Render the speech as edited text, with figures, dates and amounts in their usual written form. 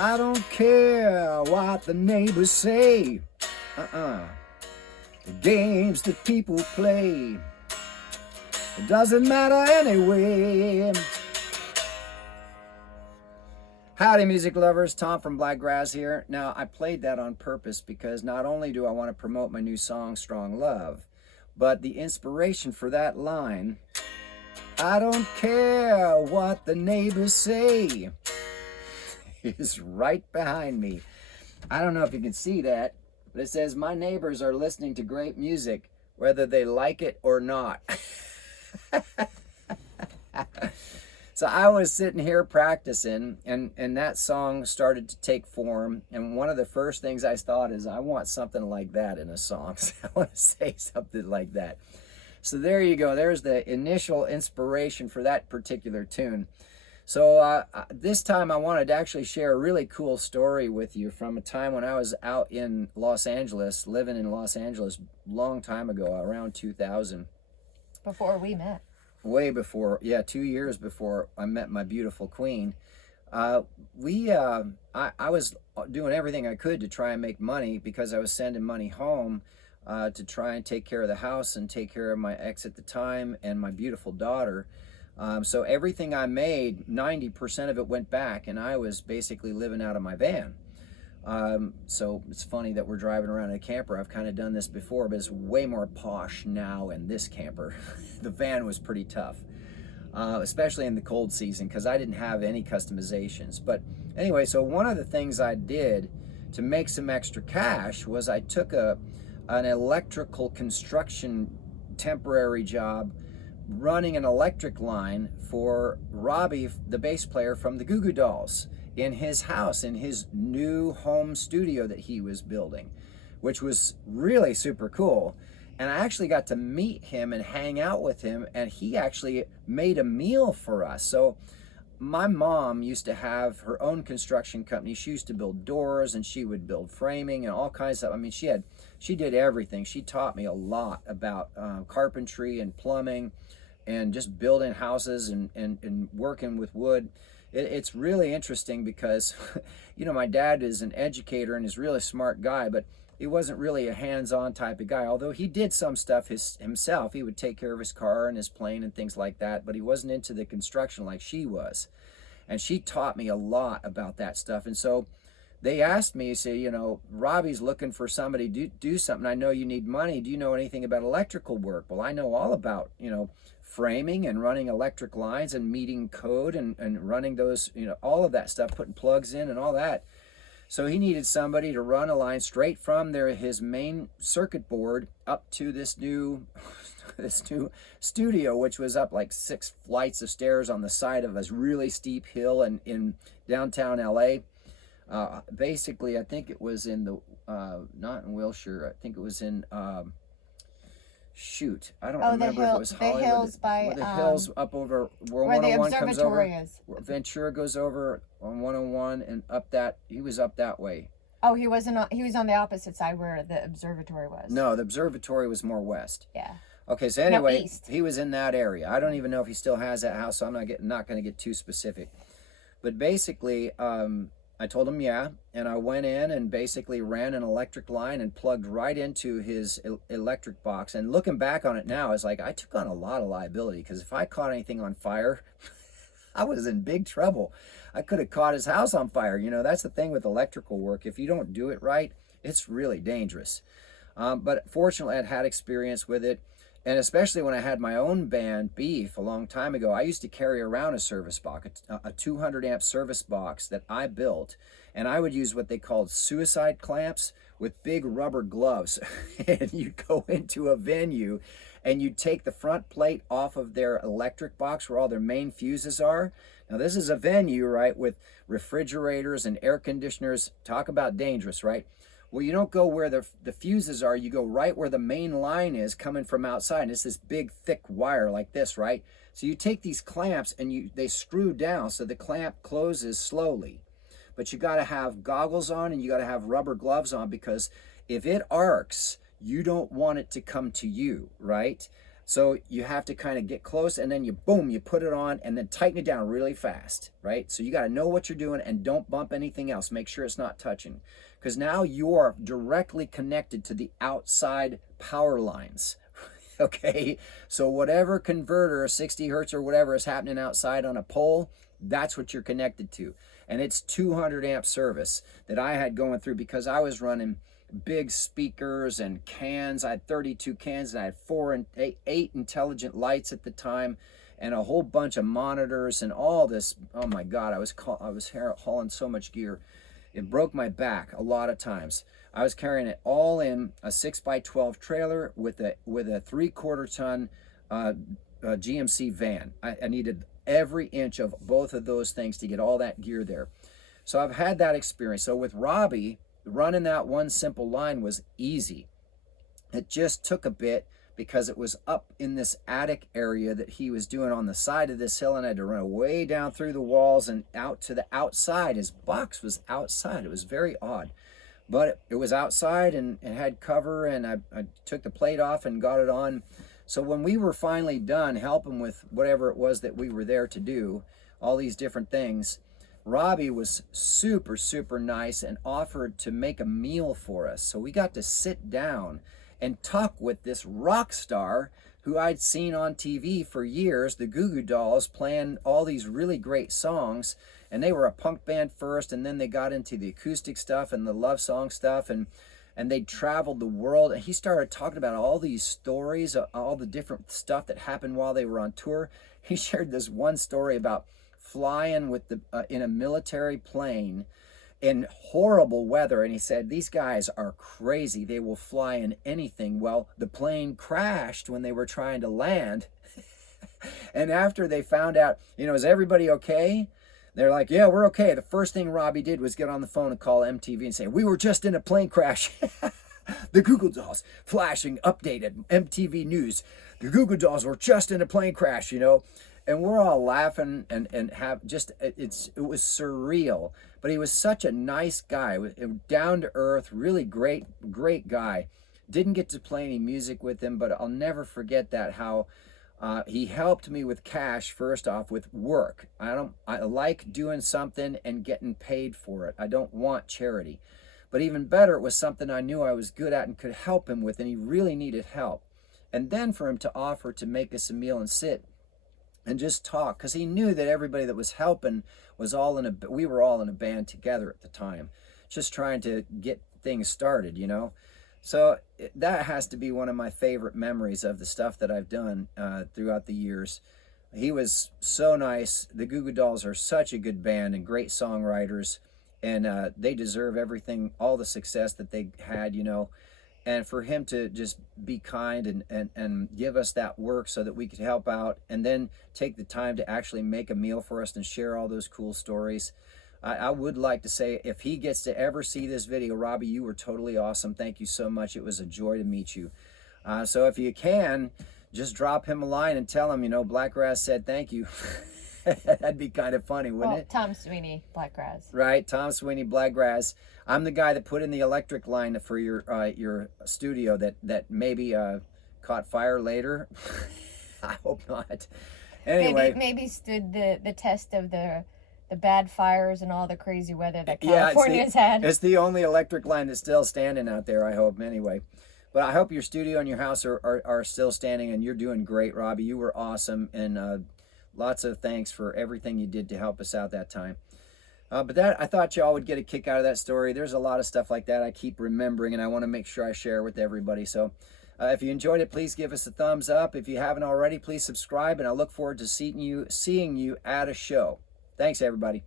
I don't care what the neighbors say. The games that people play, it doesn't matter anyway. Howdy, music lovers. Tom from Blakgraz here. Now, I played that on purpose because not only do I want to promote my new song, Strong Love, but the inspiration for that line, I don't care what the neighbors say, is right behind me. I don't know if you can see that, but it says, my neighbors are listening to great music, whether they like it or not. So I was sitting here practicing, and that song started to take form. And one of the first things I thought is, I want something like that in a song. So I want to say something like that. So there you go. There's the initial inspiration for that particular tune. So this time I wanted to actually share a really cool story with you from a time when I was out in Los Angeles, living in Los Angeles a long time ago, around 2000. Before we met. Way before, yeah, 2 years before I met my beautiful queen. I was doing everything I could to try and make money because I was sending money home to try and take care of the house and take care of my ex at the time and my beautiful daughter. So everything I made, 90% of it went back, and I was basically living out of my van. So it's funny that we're driving around in a camper. I've kind of done this before, but it's way more posh now in this camper. The van was pretty tough, especially in the cold season, because I didn't have any customizations. But anyway, so one of the things I did to make some extra cash was I took an electrical construction temporary job running an electric line for Robbie, the bass player from the Goo Goo Dolls, in his house, in his new home studio that he was building, which was really super cool. And I actually got to meet him and hang out with him, and he actually made a meal for us. So my mom used to have her own construction company. She used to build doors, and she would build framing and all kinds of stuff. I mean, she did everything. She taught me a lot about carpentry and plumbing and just building houses and working with wood. It's really interesting because, you know, my dad is an educator and is a really smart guy, but he wasn't really a hands-on type of guy. Although he did some stuff himself. He would take care of his car and his plane and things like that, but he wasn't into the construction like she was. And she taught me a lot about that stuff. And so they asked me, say, you know, Robbie's looking for somebody to do something. I know you need money. Do you know anything about electrical work? Well, I know all about, you know, framing and running electric lines and meeting code and running those, you know, all of that stuff, putting plugs in and all that. So he needed somebody to run a line straight from his main circuit board up to this new studio, which was up like 6 flights of stairs on the side of a really steep hill in downtown LA. Basically, I think it was in the not in Wilshire. I think it was in shoot, I don't remember if it was Hollywood. The hills by the hills up over where the 101 comes over. observatory is. Ventura goes over on 101 and up that. He was up that way. Oh, he wasn't on. He was on the opposite side where the observatory was. No, the observatory was more west. Yeah. Okay, so anyway, east. he was in that area. I don't even know if he still has that house, so I'm not going to get too specific. But basically, I told him yeah, and I went in and basically ran an electric line and plugged right into his electric box. And looking back on it now, it's like I took on a lot of liability, because if I caught anything on fire, I was in big trouble. I could have caught his house on fire. You know, that's the thing with electrical work. If you don't do it right, it's really dangerous. But fortunately, I'd had experience with it. And especially when I had my own band, Beef, a long time ago, I used to carry around a service box, a 200 amp service box that I built. And I would use what they called suicide clamps with big rubber gloves. And you'd go into a venue and you'd take the front plate off of their electric box where all their main fuses are. Now, this is a venue, right, with refrigerators and air conditioners. Talk about dangerous, right? Well, you don't go where the fuses are. You go right where the main line is coming from outside. And it's this big, thick wire like this, right? So you take these clamps and they screw down so the clamp closes slowly. But you got to have goggles on and you got to have rubber gloves on, because if it arcs, you don't want it to come to you, right? So you have to kind of get close, and then you boom, you put it on and then tighten it down really fast, right? So you got to know what you're doing and don't bump anything else. Make sure it's not touching, because now you're directly connected to the outside power lines. Okay, so whatever converter, 60 hertz or whatever is happening outside on a pole, that's what you're connected to. And it's 200 amp service that I had going through, because I was running big speakers and cans. I had 32 cans, and I had 8 intelligent lights at the time, and a whole bunch of monitors and all this. Oh my God, I was hauling so much gear. It broke my back a lot of times. I was carrying it all in a 6x12 trailer with a 3/4 ton GMC van. I needed every inch of both of those things to get all that gear there. So I've had that experience. So with Robbie, running that one simple line was easy. It just took a bit, because it was up in this attic area that he was doing on the side of this hill, and I had to run way down through the walls and out to the outside. His box was outside. It was very odd, but it was outside and it had cover, and I took the plate off and got it on. So when we were finally done helping with whatever it was that we were there to do, all these different things, Robbie was super, super nice and offered to make a meal for us. So we got to sit down and talk with this rock star who I'd seen on TV for years, the Goo Goo Dolls, playing all these really great songs. And they were a punk band first, and then they got into the acoustic stuff and the love song stuff, and they traveled the world. And he started talking about all these stories, all the different stuff that happened while they were on tour. He shared this one story about flying with in a military plane in horrible weather, and he said these guys are crazy, they will fly in anything. Well, the plane crashed when they were trying to land. And after they found out, is everybody okay, they're like, yeah, we're okay. The first thing Robbie did was get on the phone and call MTV and say, we were just in a plane crash. The Goo Goo Dolls flashing updated MTV news, the Goo Goo Dolls were just in a plane crash. And we're all laughing and have just, it was surreal. But he was such a nice guy, down to earth, really great guy. Didn't get to play any music with him, but I'll never forget that, how he helped me with cash, first off, with work. I like doing something and getting paid for it. I don't want charity. But even better, it was something I knew I was good at and could help him with, and he really needed help. And then for him to offer to make us a meal and sit and just talk, because he knew that everybody that was helping was we were all in a band together at the time, just trying to get things started, So that has to be one of my favorite memories of the stuff that I've done throughout the years. He was so nice. The Goo Goo Dolls are such a good band and great songwriters, and they deserve everything, all the success that they had, And for him to just be kind and give us that work so that we could help out, and then take the time to actually make a meal for us and share all those cool stories. I would like to say, if he gets to ever see this video, Robbie, you were totally awesome. Thank you so much. It was a joy to meet you. So if you can, just drop him a line and tell him, Blakgraz said thank you. That'd be kind of funny, wouldn't it? Tom Sweeney, Blakgraz. Right, Tom Sweeney, Blakgraz. I'm the guy that put in the electric line for your studio that maybe caught fire later. I hope not. Anyway, maybe stood the test of the bad fires and all the crazy weather that California's had. It's the only electric line that's still standing out there, I hope. Anyway, but I hope your studio and your house are still standing, and you're doing great, Robbie. You were awesome, and lots of thanks for everything you did to help us out that time. But I thought y'all would get a kick out of that story. There's a lot of stuff like that I keep remembering, and I want to make sure I share with everybody. So if you enjoyed it, please give us a thumbs up. If you haven't already, please subscribe, and I look forward to seeing you at a show. Thanks, everybody.